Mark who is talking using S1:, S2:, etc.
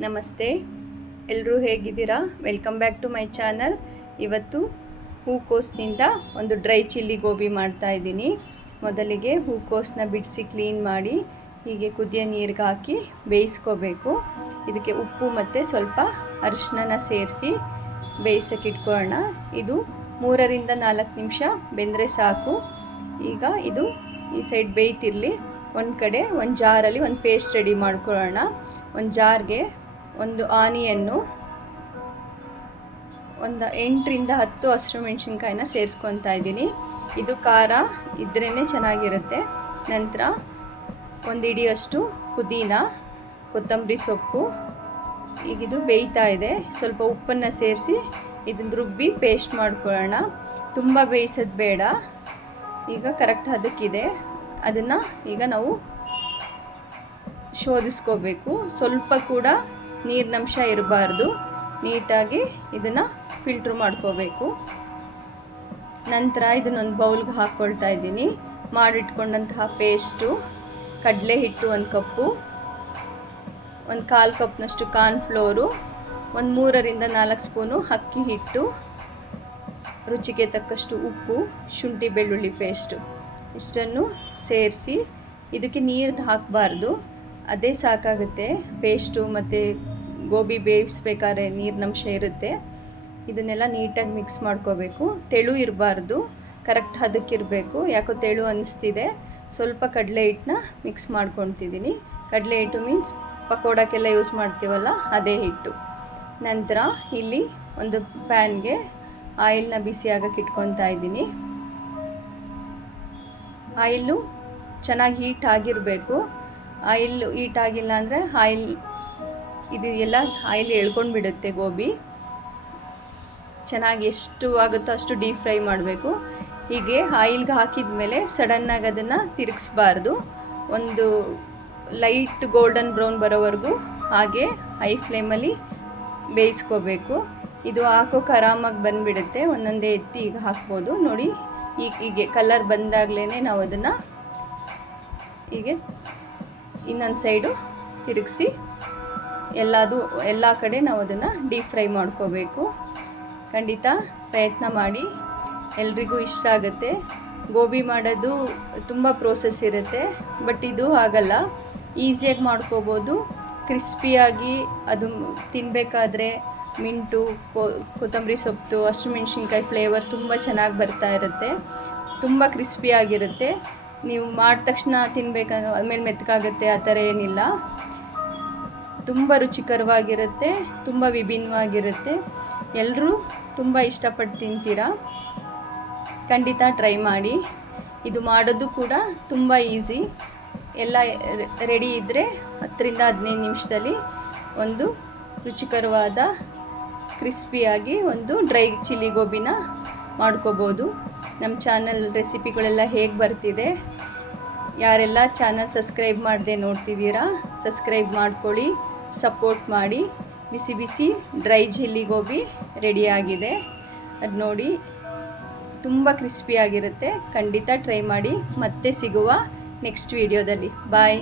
S1: ನಮಸ್ತೆ. ಎಲ್ಲರೂ ಹೇಗಿದ್ದೀರಾ? Welcome back to my channel ಇವತ್ತು ಹೂಕೋಸ್ನಿಂದ ಒಂದು ಡ್ರೈ ಚಿಲ್ಲಿ ಗೋಬಿ ಮಾಡ್ತಾ ಇದ್ದೀನಿ. ಮೊದಲಿಗೆ ಹೂಕೋಸನ್ನ ಬಿಡಿಸಿ ಕ್ಲೀನ್ ಮಾಡಿ, ಹೀಗೆ ಕುದಿಯ ನೀರಿಗೆ ಹಾಕಿ ಬೇಯಿಸ್ಕೋಬೇಕು. ಇದಕ್ಕೆ ಉಪ್ಪು ಮತ್ತು ಸ್ವಲ್ಪ ಅರಿಶಿನ ಸೇರಿಸಿ ಬೇಯಿಸೋಕೆ ಇಟ್ಕೊಳ್ಳೋಣ. ಇದು ಮೂರರಿಂದ ನಾಲ್ಕು ನಿಮಿಷ ಬೆಂದರೆ ಸಾಕು. ಈಗ ಇದು ಈ ಸೈಡ್ ಬೇಯ್ತಿರಲಿ. ಒಂದು ಕಡೆ ಒಂದು ಜಾರಲ್ಲಿ ಒಂದು ಪೇಸ್ಟ್ ರೆಡಿ ಮಾಡ್ಕೊಳ್ಳೋಣ. ಒಂದು ಜಾರ್ಗೆ ಒಂದು ಆನಿಯನ್ನು ಒಂದು ಎಂಟರಿಂದ ಹತ್ತು ಹಸಿರು ಮೆಣಸಿನ್ಕಾಯಿನ ಸೇರಿಸ್ಕೊತಾ ಇದ್ದೀನಿ. ಇದು ಖಾರ ಇದ್ರೇ ಚೆನ್ನಾಗಿರುತ್ತೆ. ನಂತರ ಒಂದು ಇಡಿಯಷ್ಟು ಪುದೀನ, ಕೊತ್ತಂಬರಿ ಸೊಪ್ಪು. ಈಗಿದು ಬೇಯ್ತಾ ಇದೆ. ಸ್ವಲ್ಪ ಉಪ್ಪನ್ನು ಸೇರಿಸಿ ಇದನ್ನು ರುಬ್ಬಿ ಪೇಸ್ಟ್ ಮಾಡ್ಕೊಳ್ಳೋಣ. ತುಂಬ ಬೇಯಿಸೋದು ಬೇಡ. ಈಗ ಕರೆಕ್ಟ್ ಅದಕ್ಕಿದೆ ಅದನ್ನು ಈಗ ನಾವು ಶೋಧಿಸ್ಕೋಬೇಕು. ಸ್ವಲ್ಪ ಕೂಡ ನೀರಿನಂಶ ಇರಬಾರ್ದು. ನೀಟಾಗಿ ಇದನ್ನು ಫಿಲ್ಟ್ರ್ ಮಾಡ್ಕೋಬೇಕು. ನಂತರ ಇದನ್ನೊಂದು ಬೌಲ್ಗೆ ಹಾಕ್ಕೊಳ್ತಾ ಇದ್ದೀನಿ. ಮಾಡಿಟ್ಕೊಂಡಂತಹ ಪೇಸ್ಟು ಕಡಲೆ ಹಿಟ್ಟು ಒಂದು ಕಪ್ಪು, ಒಂದು ಕಾಲು ಕಪ್ನಷ್ಟು ಕಾರ್ನ್ ಫ್ಲೋರು ಒಂದು ಮೂರರಿಂದ ನಾಲ್ಕು ಸ್ಪೂನು ಅಕ್ಕಿ ಹಿಟ್ಟು, ರುಚಿಗೆ ತಕ್ಕಷ್ಟು ಉಪ್ಪು, ಶುಂಠಿ ಬೆಳ್ಳುಳ್ಳಿ ಪೇಸ್ಟು ಇಷ್ಟನ್ನು ಸೇರಿಸಿ ಇದಕ್ಕೆ ನೀರು ಹಾಕಬಾರ್ದು. ಅದೇ ಸಾಕಾಗುತ್ತೆ. ಪೇಸ್ಟು ಮತ್ತು ಗೋಬಿ ಬೇಯಿಸ್ಬೇಕಾದ್ರೆ ನೀರಿನಂಶ ಇರುತ್ತೆ. ಇದನ್ನೆಲ್ಲ ನೀಟಾಗಿ ಮಿಕ್ಸ್ ಮಾಡ್ಕೋಬೇಕು. ತೆಳು ಇರಬಾರ್ದು. ಕರೆಕ್ಟ್ ಹದಕ್ಕಿರಬೇಕು ಯಾಕೋ ತೆಳು ಅನ್ನಿಸ್ತಿದೆ ಸ್ವಲ್ಪ ಕಡಲೆ ಹಿಟ್ಟನ್ನ ಮಿಕ್ಸ್ ಮಾಡ್ಕೊತಿದ್ದೀನಿ ಕಡಲೆ ಹಿಟ್ಟು ಮೀನ್ಸ್ ಪಕೋಡಕ್ಕೆಲ್ಲ ಯೂಸ್ ಮಾಡ್ತೀವಲ್ಲ, ಅದೇ ಹಿಟ್ಟು. ನಂತರ ಇಲ್ಲಿ ಒಂದು ಪ್ಯಾನ್ಗೆ ಆಯಿಲ್ನ ಬಿಸಿ ಆಗಕ್ಕೆ ಇಟ್ಕೊತಾ ಇದ್ದೀನಿ. ಆಯಿಲ್ಲು ಚೆನ್ನಾಗಿ ಹೀಟ್ ಆಗಿರಬೇಕು. ಆಯಿಲ್ ಹೀಟ್ ಆಗಿಲ್ಲ ಅಂದರೆ ಆಯಿಲ್ ಇದು ಎಲ್ಲ ಆಯಿಲ್ ಎಳ್ಕೊಂಡು ಬಿಡುತ್ತೆ ಗೋಬಿ. ಚೆನ್ನಾಗಿ ಎಷ್ಟು ಆಗುತ್ತೋ ಅಷ್ಟು ಡೀಪ್ ಫ್ರೈ ಮಾಡಬೇಕು. ಹೀಗೆ ಆಯಿಲ್ಗೆ ಹಾಕಿದ ಮೇಲೆ ಸಡನ್ನಾಗಿ ಅದನ್ನು ತಿರುಗಿಸ್ಬಾರ್ದು. ಒಂದು ಲೈಟ್ ಗೋಲ್ಡನ್ ಬ್ರೌನ್ ಬರೋವರೆಗೂ ಹಾಗೆ ಹೈ ಫ್ಲೇಮಲ್ಲಿ ಬೇಯಿಸ್ಕೋಬೇಕು. ಇದು ಹಾಕೋಕೆ ಆರಾಮಾಗಿ ಬಂದುಬಿಡುತ್ತೆ. ಒಂದೊಂದೇ ಎತ್ತಿ ಈಗ ಹಾಕ್ಬೋದು. ನೋಡಿ ಈಗ ಹೀಗೆ ಕಲರ್ ಬಂದಾಗಲೇ ನಾವು ಅದನ್ನು ಹೀಗೆ ಇನ್ನೊಂದು ಸೈಡು ತಿರುಗಿಸಿ ಎಲ್ಲದು, ಎಲ್ಲ ಕಡೆ ನಾವು ಅದನ್ನು ಡೀಪ್ ಫ್ರೈ ಮಾಡ್ಕೋಬೇಕು. ಖಂಡಿತ ಪ್ರಯತ್ನ ಮಾಡಿ. ಎಲ್ರಿಗೂ ಇಷ್ಟ ಆಗುತ್ತೆ. ಗೋಬಿ ಮಾಡೋದು ತುಂಬ ಪ್ರೋಸೆಸ್ ಇರುತ್ತೆ ಬಟ್ ಇದು ಆಗಲ್ಲ. ಈಸಿಯಾಗಿ ಮಾಡ್ಕೋಬೋದು. ಕ್ರಿಸ್ಪಿಯಾಗಿ ಅದು ತಿನ್ನಬೇಕಾದ್ರೆ ಮಿಂಟು ಕೊತ್ತಂಬರಿ ಸೊಪ್ಪು, ಹಸಿಮೆಣ್ಸಿನ್ಕಾಯಿ ಫ್ಲೇವರ್ ತುಂಬ ಚೆನ್ನಾಗಿ ಬರ್ತಾ ಇರುತ್ತೆ. ತುಂಬ ಕ್ರಿಸ್ಪಿಯಾಗಿರುತ್ತೆ ನೀವು ಮಾಡಿದ ತಕ್ಷಣ ತಿನ್ಬೇಕಂದ್ರೆ ಆಮೇಲೆ ಮೆತ್ತಗಾಗುತ್ತೆ ಆ ಥರ ಏನಿಲ್ಲ. ತುಂಬ ರುಚಿಕರವಾಗಿರುತ್ತೆ, ತುಂಬ ವಿಭಿನ್ನವಾಗಿರುತ್ತೆ. ಎಲ್ಲರೂ ತುಂಬ ಇಷ್ಟಪಟ್ಟು ತಿಂತೀರಾ? ಖಂಡಿತ ಟ್ರೈ ಮಾಡಿ. ಇದು ಮಾಡೋದು ಕೂಡ ತುಂಬ ಈಸಿ. ಎಲ್ಲ ರೆಡಿ ಇದ್ದರೆ ಹತ್ತರಿಂದ ಹದಿನೈದು ನಿಮಿಷದಲ್ಲಿ ಒಂದು ರುಚಿಕರವಾದ, ಕ್ರಿಸ್ಪಿಯಾಗಿ ಒಂದು ಡ್ರೈ ಚಿಲ್ಲಿ ಗೋಬಿನ ಮಾಡ್ಕೋಬೋದು. ನಮ್ಮ ಚಾನಲ್ ರೆಸಿಪಿಗಳೆಲ್ಲ ಹೇಗೆ ಬರ್ತಿದೆ? ಯಾರೆಲ್ಲ ಚಾನಲ್ ಸಬ್ಸ್ಕ್ರೈಬ್ ಮಾಡದೆ ನೋಡ್ತಿದ್ದೀರಾ, ಸಬ್ಸ್ಕ್ರೈಬ್ ಮಾಡ್ಕೊಳ್ಳಿ, ಸಪೋರ್ಟ್ ಮಾಡಿ. ಬಿಸಿ ಬಿಸಿ ಡ್ರೈ ಜಿಲ್ಲಿ ಗೋಬಿ ರೆಡಿಯಾಗಿದೆ ಅದು ನೋಡಿ ತುಂಬ ಕ್ರಿಸ್ಪಿಯಾಗಿರುತ್ತೆ ಖಂಡಿತ ಟ್ರೈ ಮಾಡಿ. ಮತ್ತೆ ಸಿಗುವ ನೆಕ್ಸ್ಟ್ ವಿಡಿಯೋದಲ್ಲಿ ಬಾಯ್